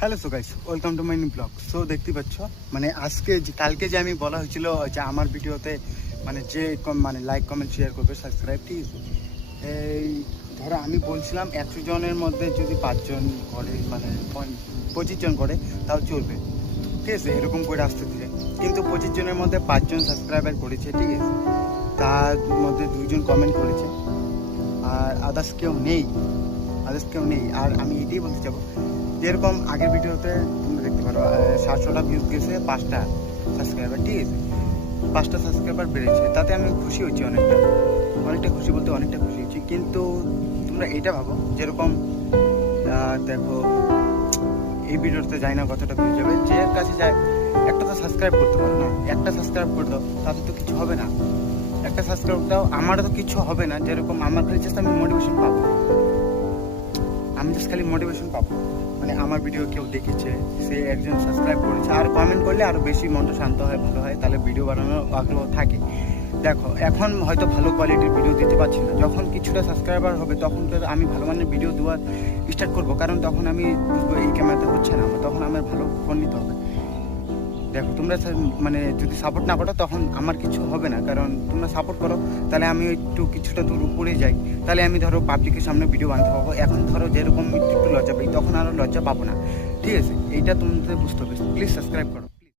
Hello so guys, welcome to my new blog. So দেখতে পাচ্ছ মানে কালকে যে আমি বলা হয়েছিল যে আমার ভিডিওতে মানে যে লাইক কমেন্ট শেয়ার করবে সাবস্ক্রাইব, ঠিক আছে। এই ধরো আমি বলছিলাম 100 জনের মধ্যে যদি 5 জন করে মানে 25 জন করে তাও চলবে, ঠিক আছে, এরকম করে আসতে দিলে। কিন্তু 25 জনের মধ্যে 5 জন সাবস্ক্রাইবার করেছে, ঠিক আছে, তার মধ্যে 2 জন কমেন্ট করেছে, আর আদার্স কেউ নেই। আর আমি এটাই বলতে চাবো, যেরকম আগের ভিডিওতে তোমরা দেখতে পারো 700টা ভিউজ গেছে, 5টা সাবস্ক্রাইবার, ঠিক আছে, 5টা সাবস্ক্রাইবার বেড়েছে, তাতে আমি খুশি হচ্ছি, অনেকটা খুশি বলতে অনেকটা খুশি হচ্ছি। কিন্তু তোমরা এটা ভাবো, যেরকম দেখো এই ভিডিওতে যাই না কতটা ভিউজ যাবে, যে কাছে যায় একটা তো সাবস্ক্রাইব করতে পারো না, একটা সাবস্ক্রাইব করে দাও, তাতে তো কিছু হবে না। একটা সাবস্ক্রাইব দাও, আমারও তো কিছু হবে না। যেরকম আমার খালি জাস্ট আমি মোটিভেশন পাবো, মানে আমার ভিডিও কেউ দেখেছে, সে একজন সাবস্ক্রাইব করেছে, আর কমেন্ট করলে আরও বেশি মনটা শান্ত হয়, ভালো হয়, তাহলে ভিডিও বানানোর আগ্রহ থাকে। দেখো এখন হয়তো ভালো কোয়ালিটির ভিডিও দিতে পারছি না, যখন কিছুটা সাবস্ক্রাইবার হবে তখন তো আমি ভালো মানের ভিডিও দেওয়া স্টার্ট করবো, কারণ তখন আমি বুঝবো এই ক্যামেরাতে হচ্ছে না আমার, তখন আমার ভালো ফোন নিতে হবে। দেখো তোমরা মানে যদি সাপোর্ট না করো তখন আমার কিছু হবে না, কারণ তোমরা সাপোর্ট করো তাহলে আমি একটু কিছুটা দূর উপরে যাই, তাহলে আমি ধরো পাবলিকের সামনে ভিডিও বানাতে পারবো। এখন ধরো যেরকম একটু লজ্জা পাই, তখন আরও লজ্জা পাবো না, ঠিক আছে। এইটা তোমাদের বুঝতে হবে। প্লিজ সাবস্ক্রাইব করো।